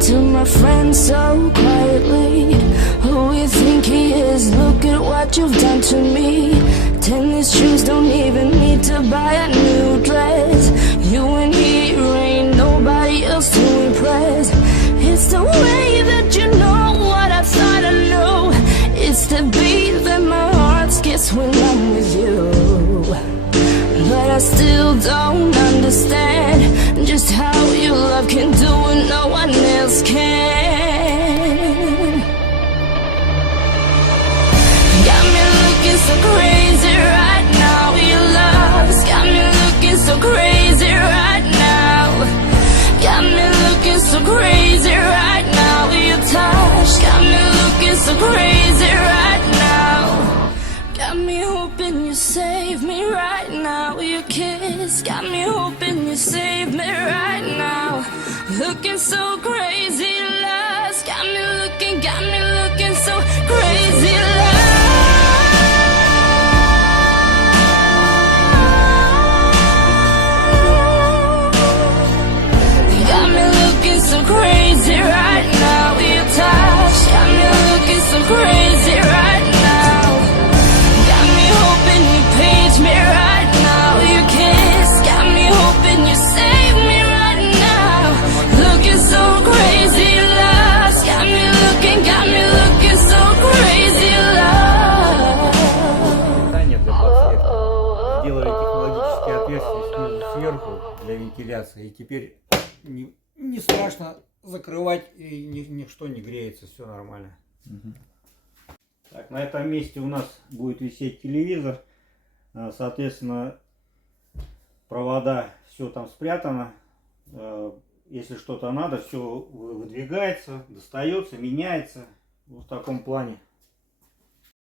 to my friend so quietly. Who you think he is? Look at what you've done to me. Tennis shoes, don't even need to buy a new dress. You and here ain't nobody else to impress. It's the way that you know what I thought I knew. It's the beat that my heart skips when I'm with you. But I still don't understand just how your love can do what no one else can. Got me looking so crazy right now. Your love's got me looking so crazy right now. Got me looking so crazy right now. Your touch got me looking so crazy right now. Got me hoping you save me right now. Your kiss got me hoping you save me right now. Looking so crazy, lost. Got me looking so crazy, lost. Got me looking so crazy right now. Your touch got me looking so crazy right now. Got me hoping you page me right now. Your kiss got me hoping you save me right now. Looking so crazy, lost. Got me looking so crazy, lost. Питание для подсветки. Сделали технологические отверстия снизу сверху для вентиляции. И теперь не страшно закрывать, и ничто не греется, все нормально. Так, на этом месте у нас будет висеть телевизор. Соответственно, провода, все там спрятано. Если что-то надо, все выдвигается, достается, меняется. Вот в таком плане.